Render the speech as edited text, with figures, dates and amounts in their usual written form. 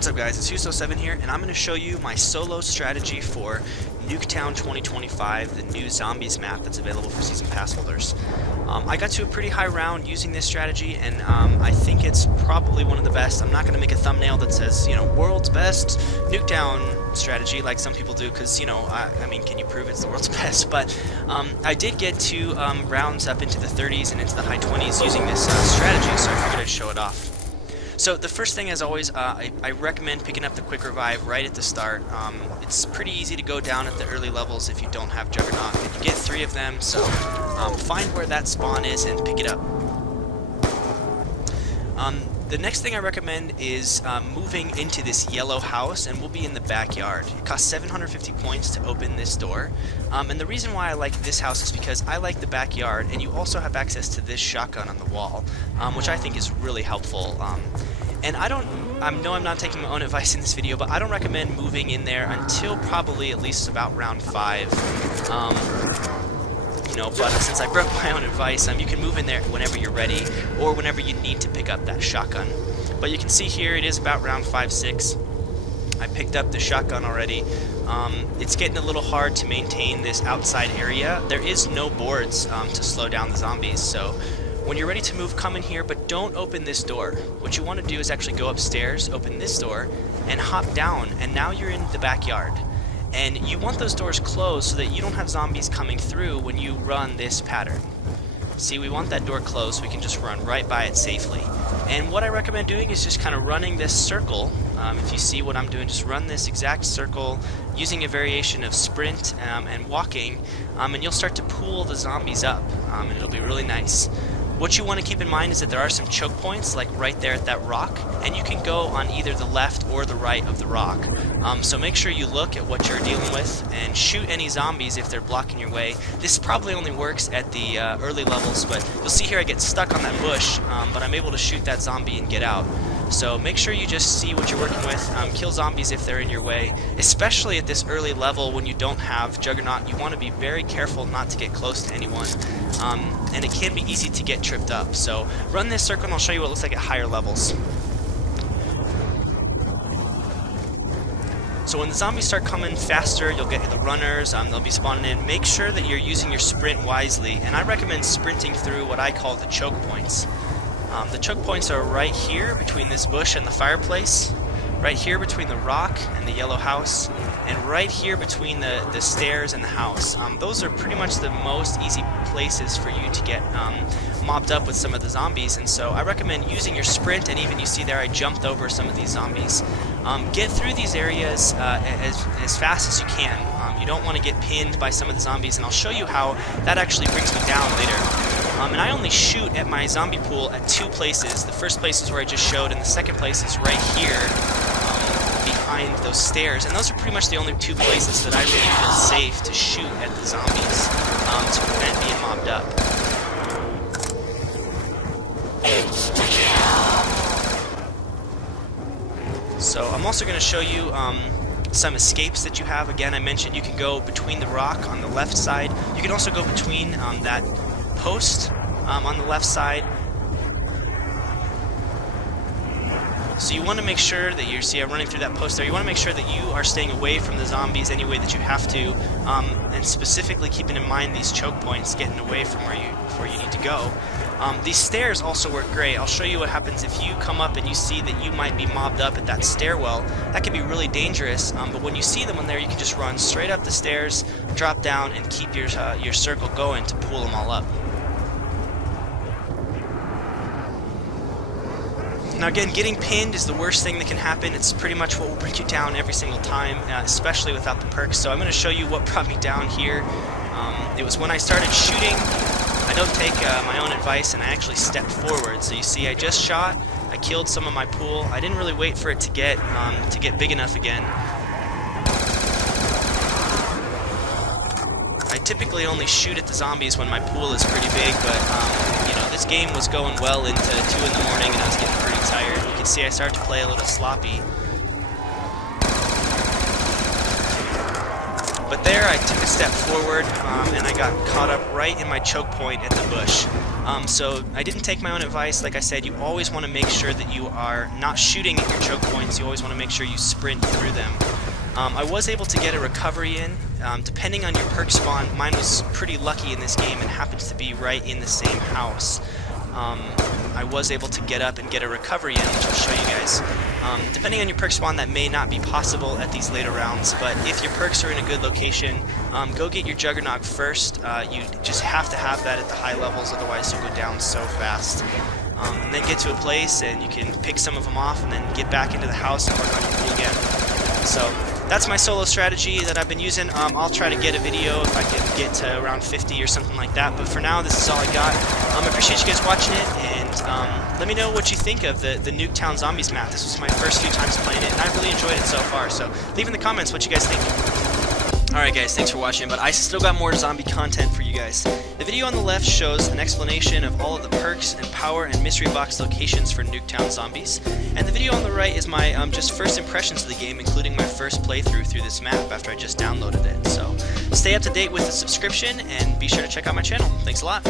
What's up guys, it's Huso7 here, and I'm going to show you my solo strategy for Nuketown 2025, the new Zombies map that's available for Season Pass holders. I got to a pretty high round using this strategy, and I think it's probably one of the best. I'm not going to make a thumbnail that says, you know, world's best Nuketown strategy like some people do, because, you know, I mean, can you prove it's the world's best? But I did get to rounds up into the 30s and into the high 20s using this strategy, so I figured I'd show it off. So the first thing, as always, I recommend picking up the Quick Revive right at the start. It's pretty easy to go down at the early levels if you don't have Juggernaut. You get 3 of them, so find where that spawn is and pick it up. The next thing I recommend is moving into this yellow house, and we'll be in the backyard. It costs 750 points to open this door, and the reason why I like this house is because I like the backyard, and you also have access to this shotgun on the wall, which I think is really helpful. And I know I'm not taking my own advice in this video, but I don't recommend moving in there until probably at least about round 5. You know, but since I broke my own advice, you can move in there whenever you're ready, or whenever you need to pick up that shotgun. But you can see here it is about round 5-6. I picked up the shotgun already. It's getting a little hard to maintain this outside area. There is no boards to slow down the zombies, so when you're ready to move, come in here, but don't open this door. What you want to do is actually go upstairs, open this door, and hop down, and now you're in the backyard. And you want those doors closed so that you don't have zombies coming through when you run this pattern. See, we want that door closed so we can just run right by it safely. And what I recommend doing is just kind of running this circle. If you see what I'm doing, just run this exact circle using a variation of sprint and walking, and you'll start to pull the zombies up, and it'll be really nice. What you want to keep in mind is that there are some choke points, like right there at that rock, and you can go on either the left or the right of the rock. So make sure you look at what you're dealing with and shoot any zombies if they're blocking your way. This probably only works at the early levels, but you'll see here I get stuck on that bush, but I'm able to shoot that zombie and get out. So make sure you just see what you're working with, kill zombies if they're in your way, especially at this early level when you don't have Juggernaut. You want to be very careful not to get close to anyone, and it can be easy to get tripped up. So run this circle and I'll show you what it looks like at higher levels. So when the zombies start coming faster, you'll get the runners, they'll be spawning in. Make sure that you're using your sprint wisely, and I recommend sprinting through what I call the choke points. The choke points are right here between this bush and the fireplace, right here between the rock and the yellow house, and right here between the stairs and the house. Those are pretty much the most easy places for you to get mobbed up with some of the zombies, and so I recommend using your sprint, and even you see there I jumped over some of these zombies. Get through these areas as fast as you can. You don't want to get pinned by some of the zombies, and I'll show you how that actually brings me down later. And I only shoot at my zombie pool at 2 places. The first place is where I just showed, and the second place is right here behind those stairs. And those are pretty much the only 2 places that I really feel safe to shoot at the zombies to prevent being mobbed up. So I'm also going to show you some escapes that you have. Again, I mentioned you can go between the rock on the left side. You can also go between that post on the left side. So you want to make sure that you see I'm running through that post there. You want to make sure that you are staying away from the zombies any way that you have to, and specifically keeping in mind these choke points, getting away from where you need to go. These stairs also work great. I'll show you what happens if you come up and you see that you might be mobbed up at that stairwell. That can be really dangerous, but when you see them in there, you can just run straight up the stairs, drop down, and keep your circle going to pull them all up. Now again, getting pinned is the worst thing that can happen. It's pretty much what will bring you down every single time, especially without the perks. So I'm going to show you what brought me down here. It was when I started shooting. I don't take my own advice, and I actually stepped forward. So you see, I just shot, I killed some of my pool. I didn't really wait for it to get big enough again. I typically only shoot at the zombies when my pool is pretty big, but you know, this game was going well into 2 in the morning, and I was getting pretty tired. You can see I started to play a little sloppy. But there I took a step forward and I got caught up right in my choke point at the bush. So I didn't take my own advice. Like I said, you always want to make sure that you are not shooting at your choke points. You always want to make sure you sprint through them. I was able to get a recovery in. Depending on your perk spawn, mine was pretty lucky in this game and happens to be right in the same house. I was able to get up and get a recovery in, which I'll show you guys. Depending on your perk spawn, that may not be possible at these later rounds, but if your perks are in a good location, go get your Juggernaut first. You just have to have that at the high levels, otherwise you'll go down so fast. And then get to a place and you can pick some of them off and then get back into the house and work on your pool again. So that's my solo strategy that I've been using. I'll try to get a video if I can get to around 50 or something like that, but for now this is all I got. I appreciate you guys watching it, and let me know what you think of the Nuketown Zombies map. This was my first few times playing it, and I really enjoyed it so far, so leave in the comments what you guys think. Alright guys, thanks for watching, but I still got more zombie content for you guys. The video on the left shows an explanation of all of the perks and power and mystery box locations for Nuketown Zombies, and the video on the right is my just first impressions of the game, including my first playthrough through this map after I just downloaded it. So stay up to date with the subscription, and be sure to check out my channel. Thanks a lot.